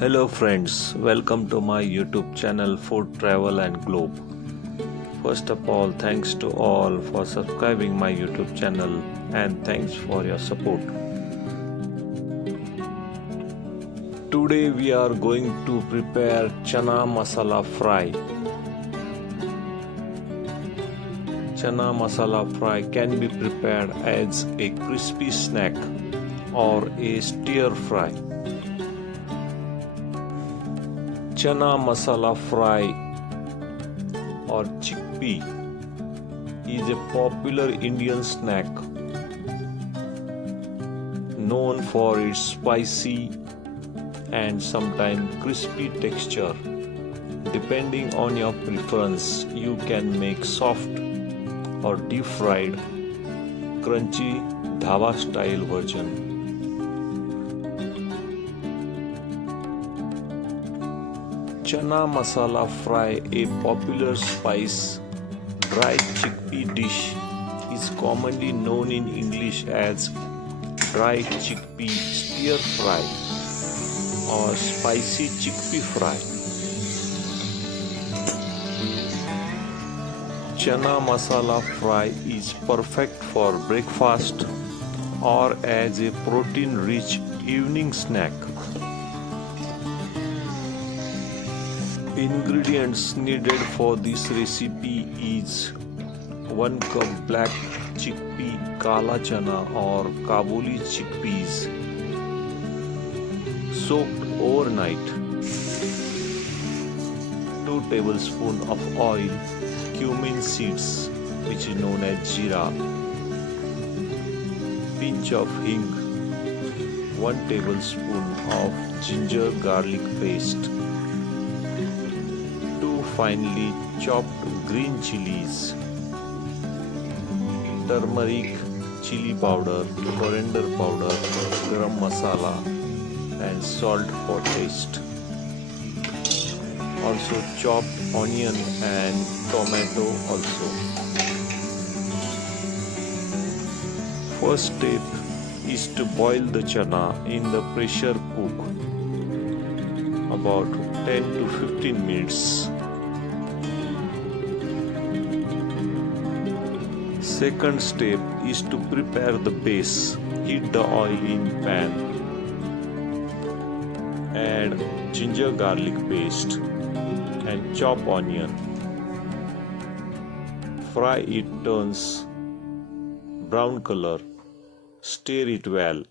Hello friends, welcome to my YouTube channel Food Travel and Globe. First of all, thanks to all for subscribing my YouTube channel and thanks for your support. Today we are going to prepare Chana Masala Fry. Chana Masala Fry can be prepared as a crispy snack or a stir fry. Chana Masala Fry or chickpea is a popular Indian snack known for its spicy and sometimes crispy texture. Depending on your preference, you can make soft or deep fried, crunchy Dhaba style version. Chana Masala Fry, a popular spice dry chickpea dish, is commonly known in English as Dry Chickpea Stir Fry or Spicy Chickpea Fry. Chana Masala Fry is perfect for breakfast or as a protein-rich evening snack. Ingredients needed for this recipe is 1 cup black chickpea kala chana or Kabuli chickpeas soaked overnight, 2 tablespoons of oil, cumin seeds which is known as jeera, pinch of hing, 1 tablespoon of ginger garlic paste, finely chopped green chilies, turmeric, chili powder, coriander powder, garam masala and salt for taste. Also chopped onion and tomato also. First step is to boil the chana in the pressure cook about 10 to 15 minutes. Second step is to prepare the base. Heat the oil in pan. Add ginger garlic paste and chop onion. Fry it turns brown color. Stir it well.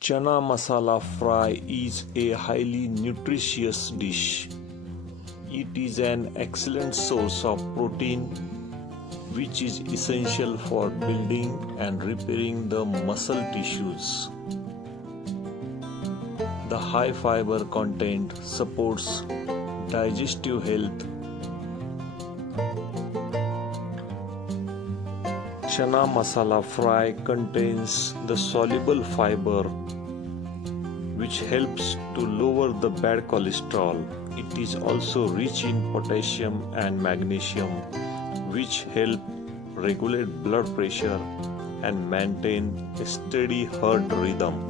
Chana Masala Fry is a highly nutritious dish. It is an excellent source of protein which is essential for building and repairing the muscle tissues. The high fiber content supports digestive health. Chana Masala Fry contains the soluble fiber which helps to lower the bad cholesterol. It is also rich in potassium and magnesium, which help regulate blood pressure and maintain a steady heart rhythm.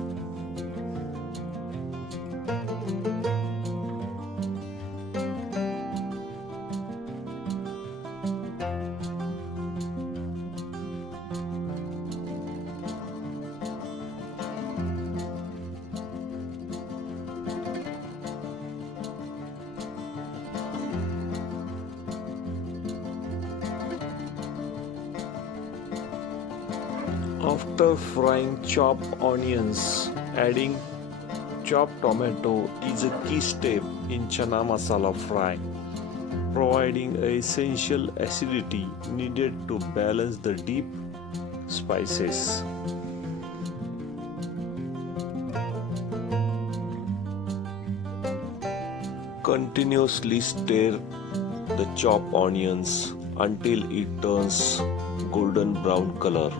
After frying chopped onions, adding chopped tomato is a key step in Chana Masala Fry, providing an essential acidity needed to balance the deep spices. Continuously stir the chopped onions until it turns golden brown color.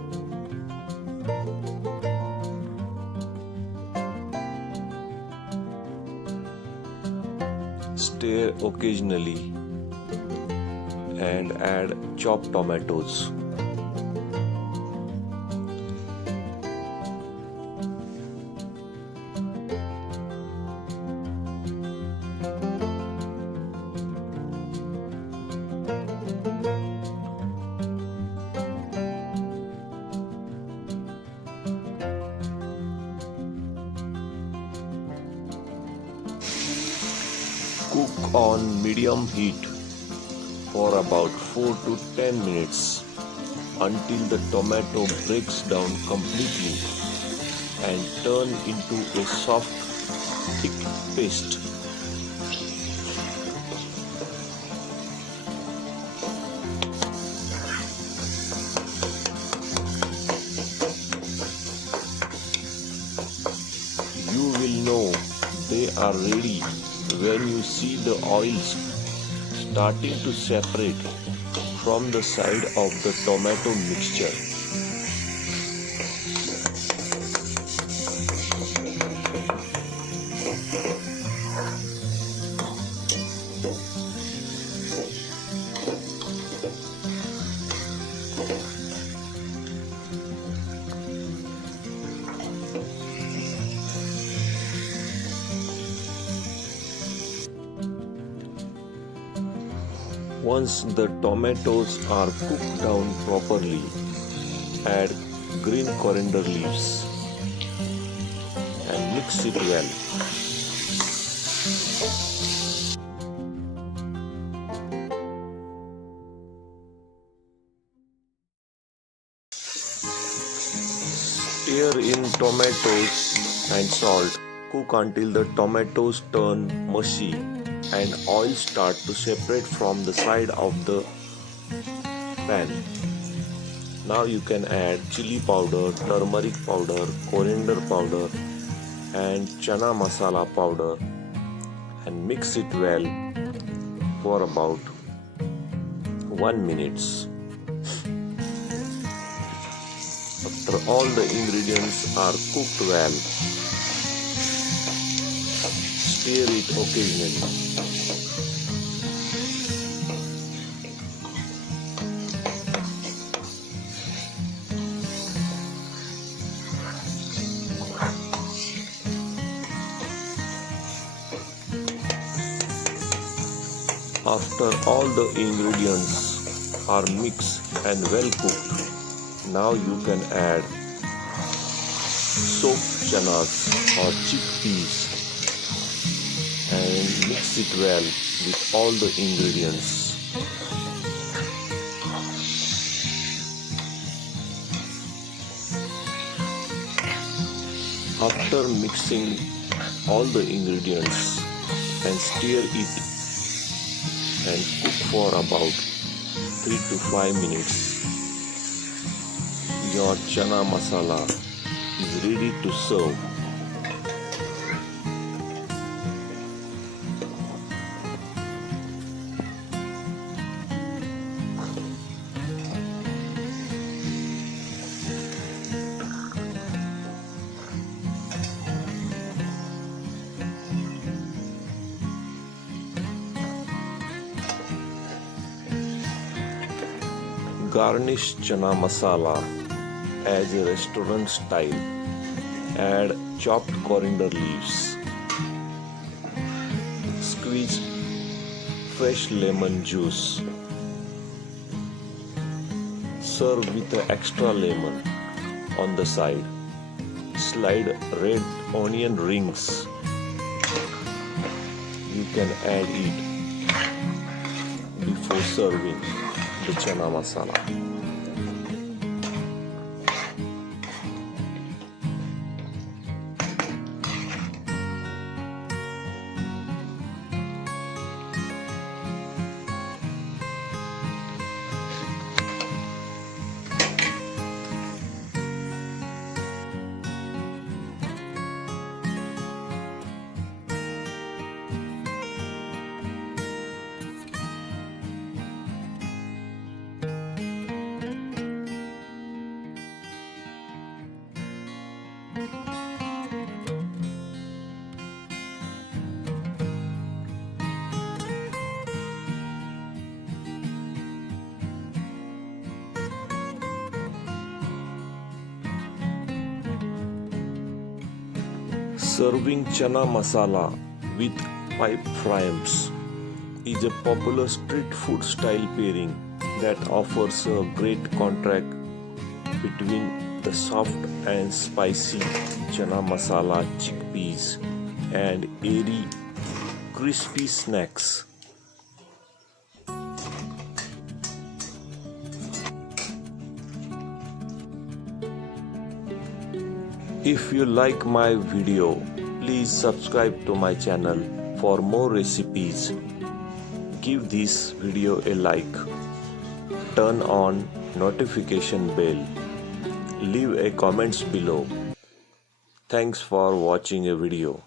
Stir occasionally and add chopped tomatoes. Cook on medium heat for about 4 to 10 minutes until the tomato breaks down completely and turn into a soft, thick paste. You will know they are ready when you see the oils starting to separate from the side of the tomato mixture. Once the tomatoes are cooked down properly, add green coriander leaves and mix it well. Stir in tomatoes and salt. Cook until the tomatoes turn mushy and oil start to separate from the side of the pan. Now you can add chili powder, turmeric powder, coriander powder and chana masala powder and mix it well for about 1 minute. After all the ingredients are cooked well, stir it occasionally. After all the ingredients are mixed and well cooked, now you can add soaked chanas or chickpeas and mix it well with all the ingredients. After mixing all the ingredients and stir it and cook for about 3 to 5 minutes, your chana masala is ready to serve. Garnish chana masala as a restaurant style. Add chopped coriander leaves. Squeeze fresh lemon juice. Serve with an extra lemon on the side. Slide red onion rings. You can add it before serving the chana masala. Serving chana masala with pipe frames is a popular street food style pairing that offers a great contrast between the soft and spicy chana masala chickpeas and airy, crispy snacks. If you like my video, please subscribe to my channel for more recipes. Give this video a like. Turn on notification bell. Leave a comments below. Thanks for watching a video.